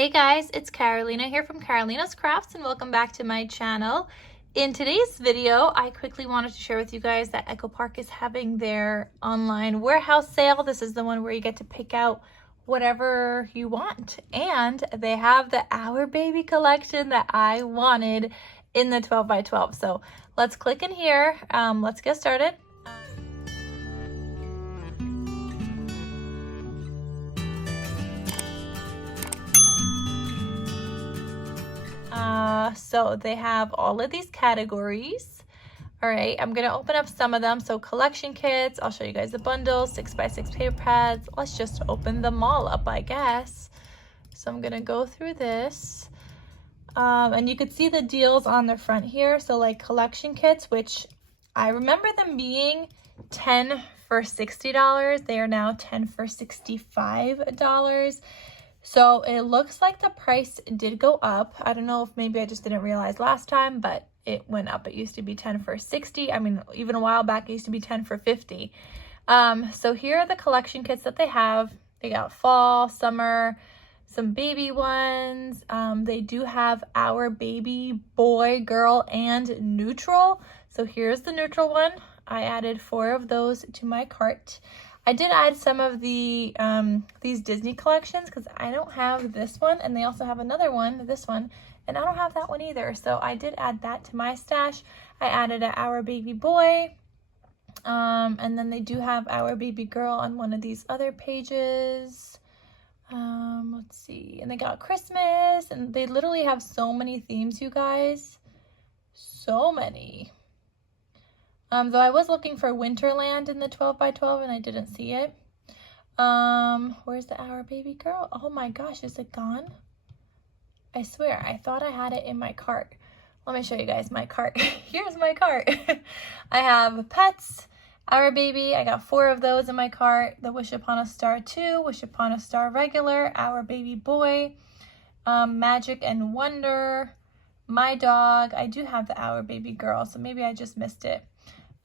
Hey guys, it's Carolina here from KarolinasKrafts and welcome back to my channel. In today's video, I quickly wanted to share with you guys that Echo Park is having their online warehouse sale. This is the one where you get to pick out whatever you want. And they have the Our Baby collection that I wanted in the 12 by 12. So let's click in here. Let's get started. So they have all of these categories. All right, I'm gonna open up some of them. So collection kits, I'll show you guys the bundles, 6x6 paper pads. Let's just open them all up, I guess. So I'm gonna go through this. And you could see the deals on the front here. So like collection kits, which I remember them being 10 for $60. They are now 10 for $65. So it looks like the price did go up. I don't know if maybe I just didn't realize last time, but it went up. It used to be 10 for 60. I mean, even a while back, it used to be 10 for 50. So here are the collection kits that they have. They got fall, summer, some baby ones. They do have Our Baby, boy, girl, and neutral. So here's the neutral one. I added 4 of those to my cart. I did add some of the these Disney collections because I don't have this one, and they also have another one, this one, and I don't have that one either. So I did add that to my stash. I added an Our Baby boy, and then they do have Our Baby girl on one of these other pages. Let's see, and they got Christmas, and they literally have so many themes, you guys, so many. Though I was looking for Winterland in the 12 by 12 and I didn't see it. Where's the Our Baby girl? Oh my gosh, is it gone? I swear, I thought I had it in my cart. Let me show you guys my cart. Here's my cart. I have pets, Our Baby. I got 4 of those in my cart. The Wish Upon a Star 2, Wish Upon a Star regular, Our Baby boy, Magic and Wonder, my dog. I do have the Our Baby girl, so maybe I just missed it.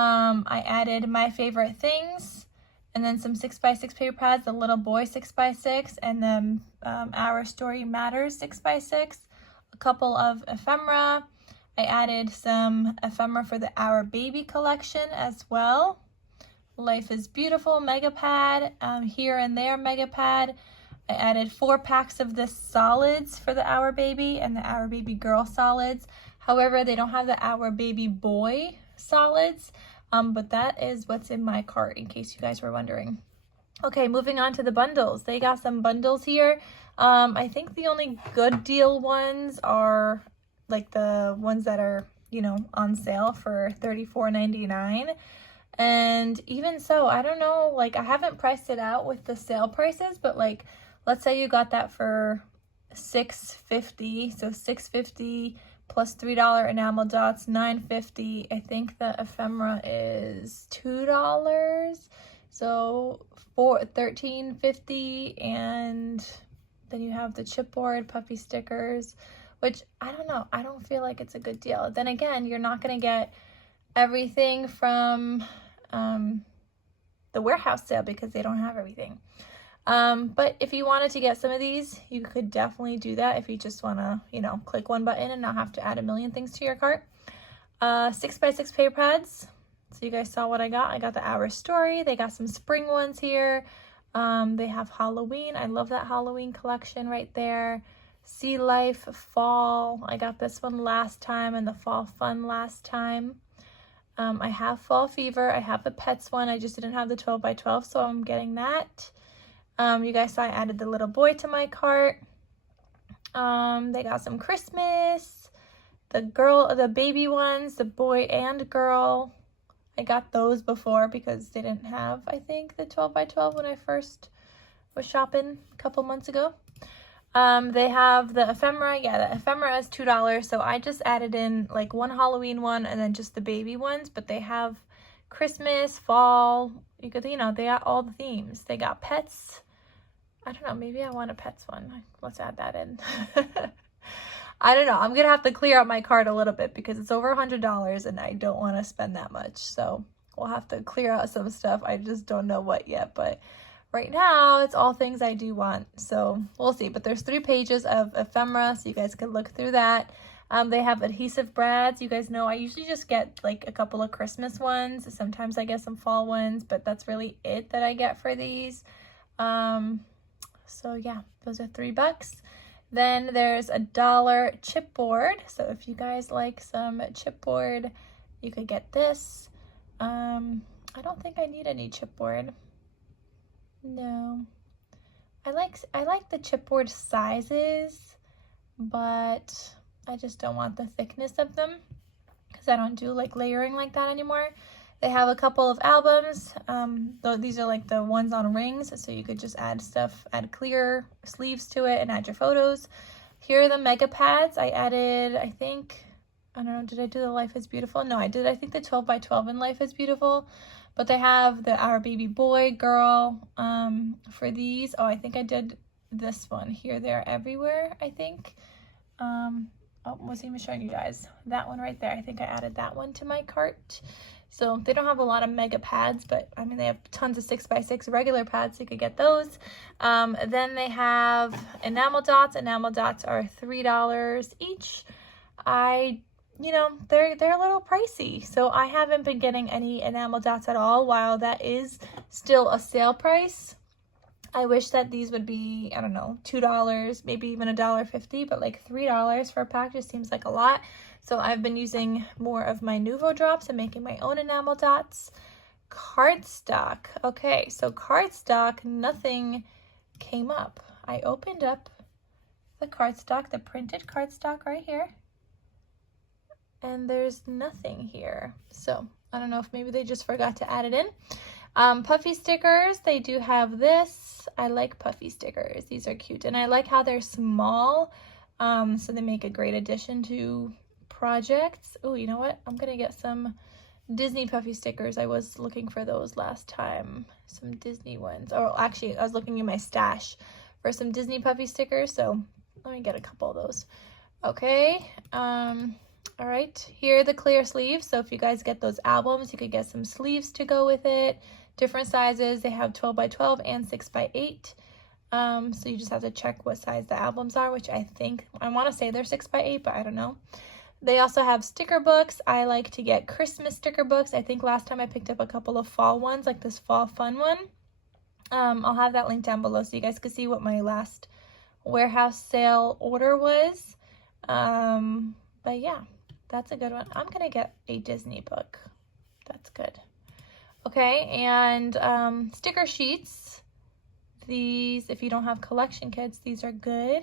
I added My Favorite Things, and then some 6x6 paper pads, the little boy 6x6, and then Our Story Matters 6x6, a couple of ephemera. I added some ephemera for the Our Baby collection as well. Life is Beautiful mega pad, Here and There mega pad. I added 4 packs of the solids for the Our Baby and the Our Baby girl solids. However, they don't have the Our Baby boy solids, but that is what's in my cart, in case you guys were wondering. Okay, moving on to the bundles. They got some bundles here. I think the only good deal ones are like the ones that are, you know, on sale for $34.99. And even so, I don't know, like I haven't priced it out with the sale prices, but like let's say you got that for $6.50, so $6.50 plus $3 enamel dots, $9.50. I think the ephemera is $2, so $13.50, and then you have the chipboard Puffy stickers, which I don't know, I don't feel like it's a good deal. Then again, you're not going to get everything from the warehouse sale because they don't have everything. But if you wanted to get some of these, you could definitely do that if you just want to, you know, click one button and not have to add a million things to your cart. 6x6 paper pads. So you guys saw what I got. I got the Our Story. They got some spring ones here. They have Halloween. I love that Halloween collection right there. Sea Life, Fall. I got this one last time and the Fall Fun last time. I have Fall Fever. I have the Pets one. I just didn't have the 12 by 12, so I'm getting that. You guys saw I added the little boy to my cart. They got some Christmas, the baby ones, the boy and girl. I got those before because they didn't have, I think, the 12 by 12 when I first was shopping a couple months ago. They have the ephemera. Yeah, the ephemera is $2, so I just added in like one Halloween one and then just the baby ones, but they have Christmas, fall, you could, you know, they got all the themes. They got pets. I don't know, maybe I want a pets one. Let's add that in. I don't know. I'm going to have to clear out my cart a little bit because it's over $100 and I don't want to spend that much. So we'll have to clear out some stuff. I just don't know what yet, but right now it's all things I do want, so we'll see. But there's 3 pages of ephemera, so you guys can look through that. They have adhesive brads. You guys know I usually just get like a couple of Christmas ones. Sometimes I get some fall ones, but that's really it that I get for these. So yeah, those are $3. Then there's a $1 chipboard. So if you guys like some chipboard, you could get this. I don't think I need any chipboard. No. I like the chipboard sizes, but I just don't want the thickness of them because I don't do like layering like that anymore. They have a couple of albums. Though these are like the ones on rings, so you could just add stuff, add clear sleeves to it and add your photos. Here are the mega pads. I added, I think, I don't know, did I do the Life is Beautiful? No, I did. I think the 12 by 12 in Life is Beautiful. But they have the Our Baby Boy, Girl for these. Oh, I think I did this one, Here, There, Everywhere, I think. Oh, wasn't even showing you guys. That one right there. I think I added that one to my cart. So they don't have a lot of mega pads, but I mean, they have tons of 6x6 regular pads, so you could get those. Then they have enamel dots. Enamel dots are $3 each. You know, they're a little pricey, so I haven't been getting any enamel dots at all, while that is still a sale price. I wish that these would be, I don't know, $2, maybe even $1.50, but like $3 for a pack just seems like a lot. So I've been using more of my Nuvo drops and making my own enamel dots. Cardstock. Okay, so cardstock, nothing came up. I opened up the cardstock, the printed cardstock right here, and there's nothing here. So I don't know if maybe they just forgot to add it in. Puffy stickers, they do have this. I like Puffy stickers. These are cute, and I like how they're small, so they make a great addition to projects. Oh, you know what? I'm gonna get some Disney Puffy stickers. I was looking for those last time, some Disney ones. Or actually, I was looking in my stash for some Disney Puffy stickers, so let me get a couple of those. Okay, all right, here are the clear sleeves. So if you guys get those albums, you could get some sleeves to go with it. Different sizes. They have 12 by 12 and 6 by 8. So you just have to check what size the albums are, which I want to say they're 6 by 8, but I don't know. They also have sticker books. I like to get Christmas sticker books. I think last time I picked up a couple of fall ones, like this fall fun one. I'll have that link down below so you guys can see what my last warehouse sale order was. But yeah, that's a good one. I'm gonna get a Disney book. That's good. Okay, and sticker sheets. These, if you don't have collection kits, these are good.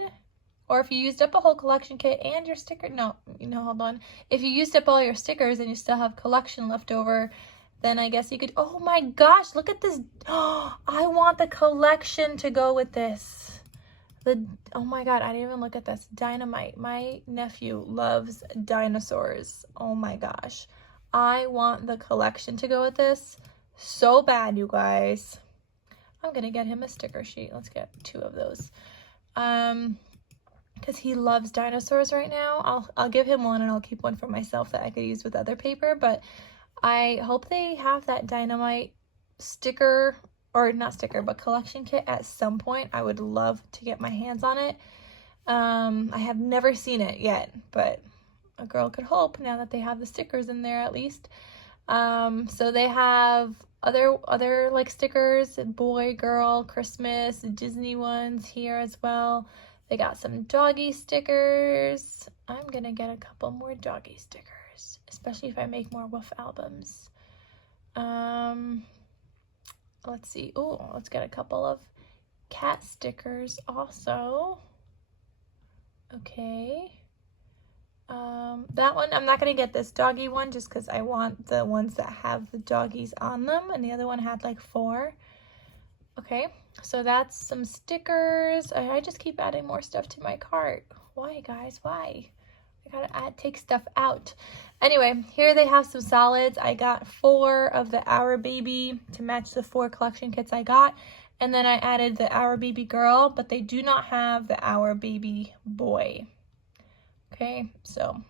Or if you used up a whole collection kit and your sticker, hold on. If you used up all your stickers and you still have collection left over, then I guess you could, oh my gosh, look at this. Oh, I want the collection to go with this. Oh my God, I didn't even look at this. Dynamite. My nephew loves dinosaurs. Oh my gosh. I want the collection to go with this so bad, you guys. I'm gonna get him a sticker sheet. Let's get 2 of those. Because he loves dinosaurs right now. I'll give him one and I'll keep one for myself that I could use with other paper, but I hope they have that Dynamite sticker, or not sticker, but collection kit at some point. I would love to get my hands on it. I have never seen it yet, but a girl could hope now that they have the stickers in there at least. So they have other like stickers, boy, girl, Christmas, Disney ones here as well. They got some doggy stickers. I'm gonna get a couple more doggy stickers, especially if I make more Woof albums. Let's see. Oh, let's get a couple of cat stickers also. Okay. That one, I'm not gonna get this doggy one just because I want the ones that have the doggies on them, and the other one had like 4. Okay, so that's some stickers. I just keep adding more stuff to my cart. Why, guys? Why? I gotta take stuff out. Anyway, here they have some solids. I got 4 of the Our Baby to match the 4 collection kits I got. And then I added the Our Baby Girl, but they do not have the Our Baby Boy. Okay, so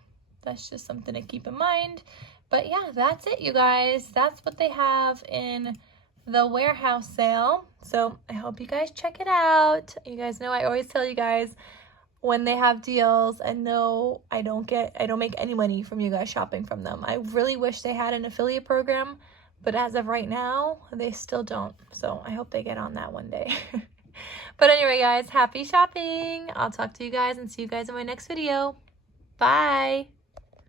that's just something to keep in mind. But yeah, that's it, you guys. That's what they have in the warehouse sale. So I hope you guys check it out. You guys know I always tell you guys when they have deals, and no, I don't make any money from you guys shopping from them. I really wish they had an affiliate program, but as of right now, they still don't. So I hope they get on that one day. But anyway, guys, happy shopping. I'll talk to you guys and see you guys in my next video. Bye.